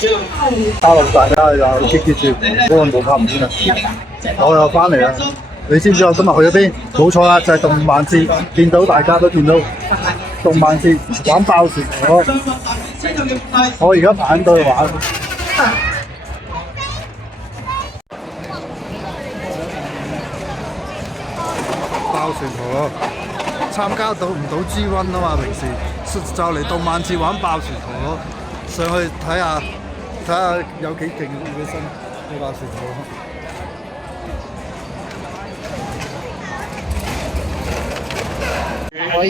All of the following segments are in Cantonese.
Hello，大家又見住嗰個無拍片啊！我又翻嚟啦。你知唔知我今日去咗邊？冇錯啦，就係、動漫節。見到大家都見到動漫節玩爆旋陀螺。我而家排緊隊玩。爆旋陀螺，參加到唔到 G1 啊嘛？平時就嚟動漫節玩爆旋陀螺，上去睇下有幾勁嘅身呢爆旋陀螺。我要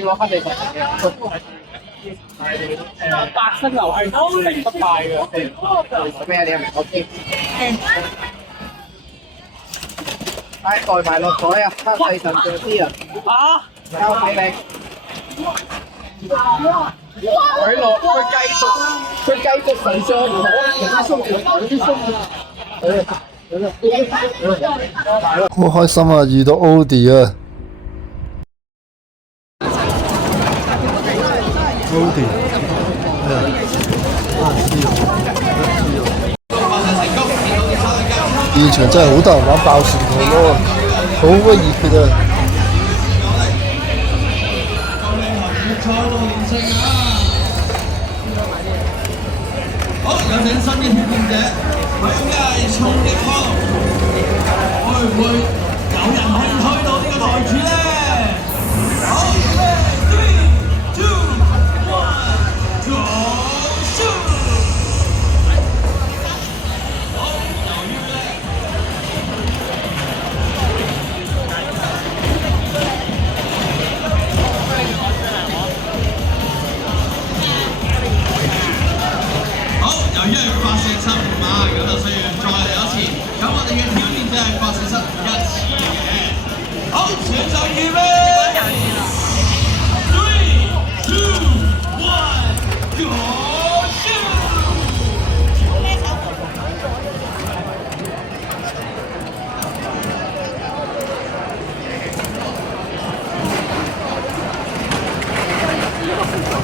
攞翻你份白色流係高定不敗嘅。咩啊？你係咪我知？袋埋落袋啊！黑細神像啲啊！交俾你。佢繼續神像，有啲鬆好開心啊！遇到 Odie 啊！Odie，現場真係好多人玩爆旋陀螺，好鬼熱血啊！好，有請新嘅挑戰者，佢嘅係衝擊波，會唔會有人可以推到呢個台柱咧？好，預備，3、2、1， go shoot！ 好，由於咧，好，由於係發射失誤嘛，咁就需要再嚟一次。咁我哋嘅挑戰者係發射失誤1次嘅。好，選手預備，3、2、1， go shoot！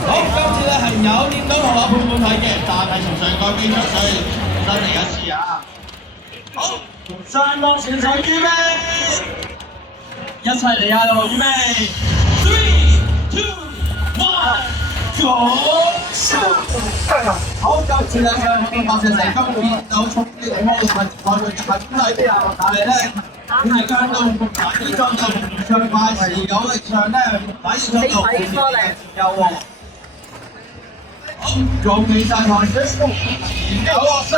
好，今次咧係有掂到同我判判睇嘅，但係從上蓋飛出，所以再嚟一次啊！好，雙方選手預備，一齊嚟啊！預備，3、2、1， go shoot！ 好，今次咧雙方發射成功，見到衝擊波同埋台嘅核心，但係咧，佢係將到反應裝到唔暢快時，有力上咧反應裝到負面嘅有喎。好，仲未晒台主，有落勢。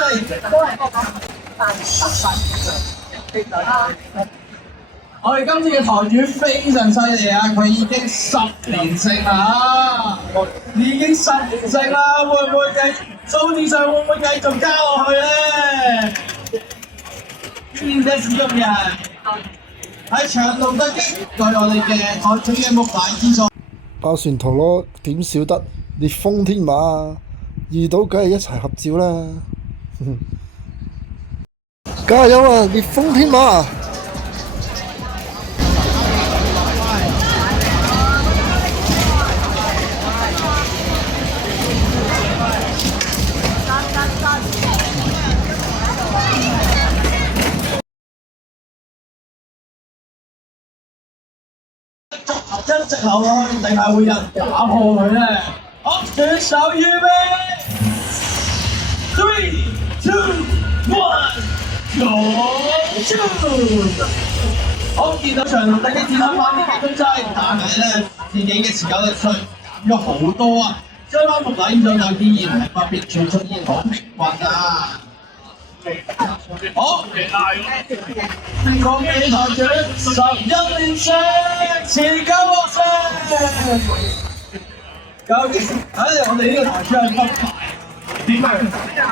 我哋今次嘅台主非常犀利啊！佢已經10連勝啦，已經10連勝啦，會唔會數字上會唔會繼續加落去咧？邊隻使用人喺長路突擊，據我哋嘅台主嘅木乃之助。爆旋陀螺點少得烈風天馬，遇到梗係一齊合照啦！加油啊，烈風天馬！一直流落去，定係會有人打破佢咧？好，選手預備，3、2、1， go shoot！ 好，見到長龍突擊展開翻啲激攻劑，但係咧自己嘅持久力衰減咗好多啊！相反木乃伊就依然係不變，全出現好平均啊！好，恭喜台主11連勝，持久獲勝。究竟我哋呢個台主係金牌，點啊？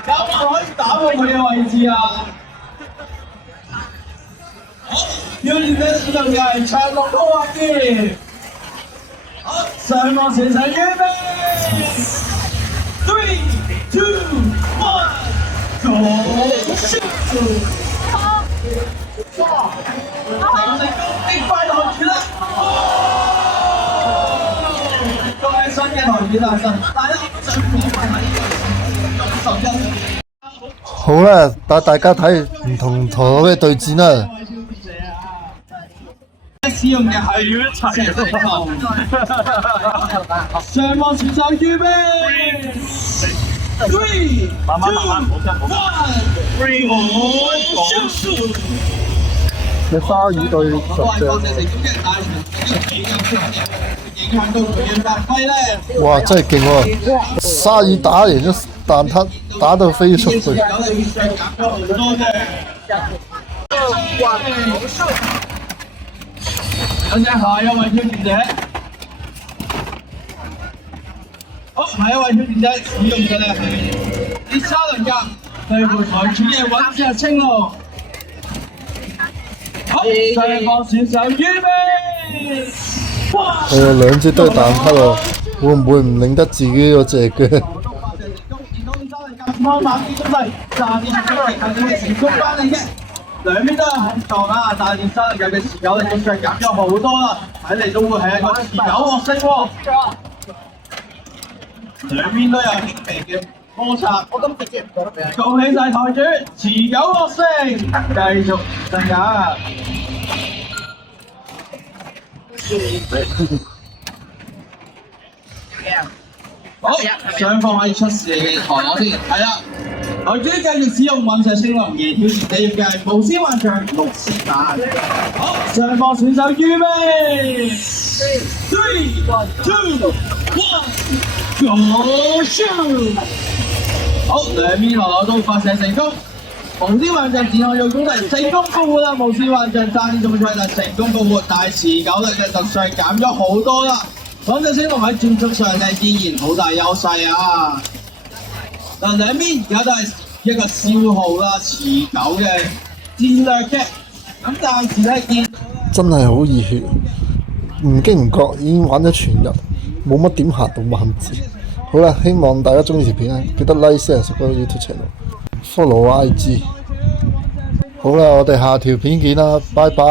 有冇可以打破佢嘅位置啊？好，要練嘅使用人長龍高壓機。好，上網前程預備，3、2、1。 go shoot！ 哇！成功擊敗台主啦！恭喜新嘅台主誕生！但係咧，我想講埋喺呢個91好啦，帶大家睇唔同台嘅對戰啦。使用嘅係要一齊上網選手預備，3、2、1，你鯊魚對我係放射實成功嘅大影響到佢嘅發揮咧。隻，哇！真係勁喎！鯊魚打贏咗蛋撻，打到飛出去。有你上減咗好多嘅。等陣下一位挑戰者，好，下一位挑戰者使用嘅咧係第三輪格對舞台主嘅揾石青龍。好，上方選手預備。係啊，兩隻都係蛋撻喎，會唔會唔領得自己嗰隻嘅？慢慢啲攻勢，炸啲出嚟，睇你成功翻嚟嘅。兩邊都係好撞啊！但係三日嘅持久力仲係減咗好多啦，睇嚟都會係一個持久獲勝喎。兩邊都有輕微嘅摩擦，我都直接唔得嘅。恭喜晒台主，持久獲勝，繼續增加。好，雙方可以出示你嘅台攞先，係啦。台主繼續使用隕石青龍而挑戰你嘅係無絲幻象6絲彈。好，雙方選手預備，3、2、1， Go shoot！ 好，兩邊落都發射成功。無絲幻象展開用攻勢，成功復活啦！無絲幻象爭啲中賽就成功復活，但係持久力嘅特性減咗好多啦。隕石青龍喺戰術上咧依然好大優勢啊！嗱，兩邊而家都係一個消耗啦、持久嘅戰略嘅，咁暫時咧見真係好熱血，唔經唔覺已經玩咗全日，冇乜點行到萬字。好啦，希望大家中意條片啊，記得 like、share、subscribe YouTube channel、follow IG。好啦，我哋下條片見啦，拜拜。